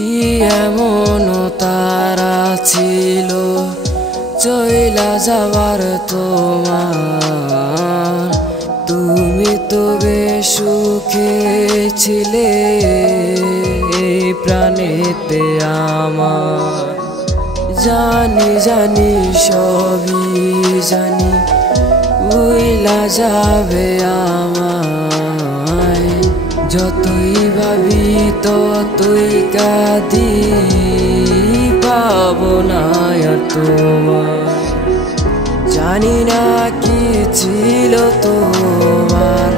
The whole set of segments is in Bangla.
কি এমন তারা ছিল চইলা যাবার তোমার, তুমি তো বেশ সুখে ছিলে এই প্রাণেতে আমার। জানি জানি সবই জানি উইলা যাবে আমায়, যতই ভাবি ততই কাঁদি পাবো না আর তোমায়। জানি না কি ছিল তোমার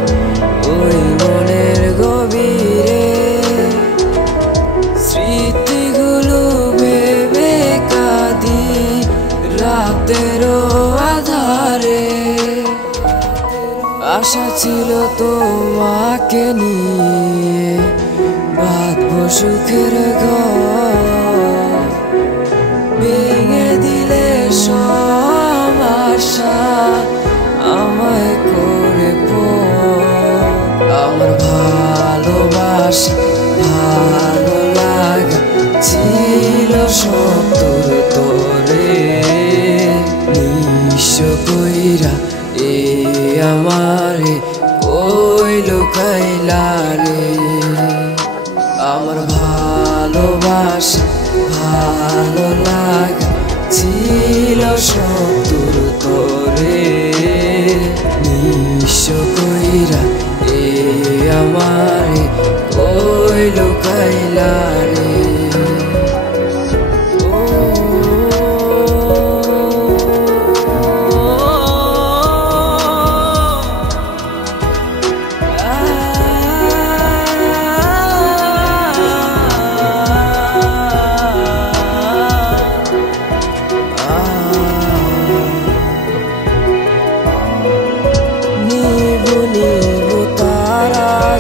ওই মনের গভীরে, স্মৃতিগুলো ভেবে কাঁদি রাতেরও আধারে। আশা ছিল তোমাকে নিয়ে বাঁধবো সুখের ঘর, ভেঙে দিলে সব আশা আমায় করে পর। আমার ভালোবাসা ভালো লাগা ছিল সব তোর তোরে, নিঃস্ব কইরা এ আমারে কই লুকাইলা রে। আমার ভালোবাসা ভালো লাগা ছিল সব তোর তোরে, নিঃস্ব কইরা এ আমারে কই লুকাইলা রে।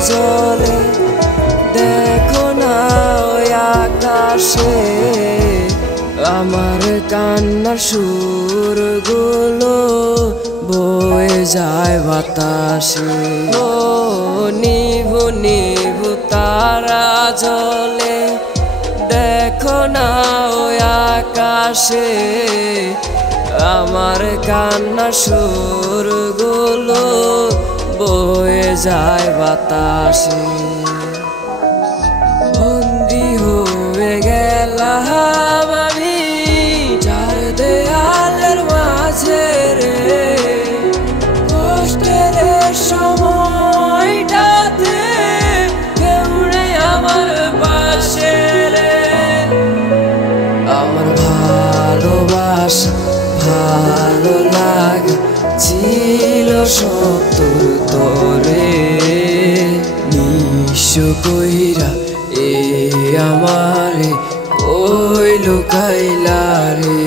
জলে দেখো না ওই আকাশে আমার কান্নার সুরগুলো বয়ে যায় বাতাসে। ও নিভু নিভু তারা জলে দেখো না ওই আকাশে আমার কান্নার সুরগুলো বয়ে যায় বাতাসে। বন্দি হয়ে গেলাম আমি চার দেয়ালের মাঝে রে, কষ্টের সময়টাতে কেউ নেই আমার পাশে রে। আমার ভালোবাসা ভালো লাগা ছিল সব তোর তোরে, নিঃস্ব কইরা এ আমারে কই লুকাইলা রে।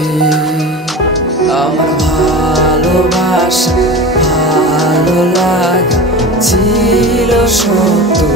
আমার ভালোবাসা ভালো লাগা ছিল সব তোর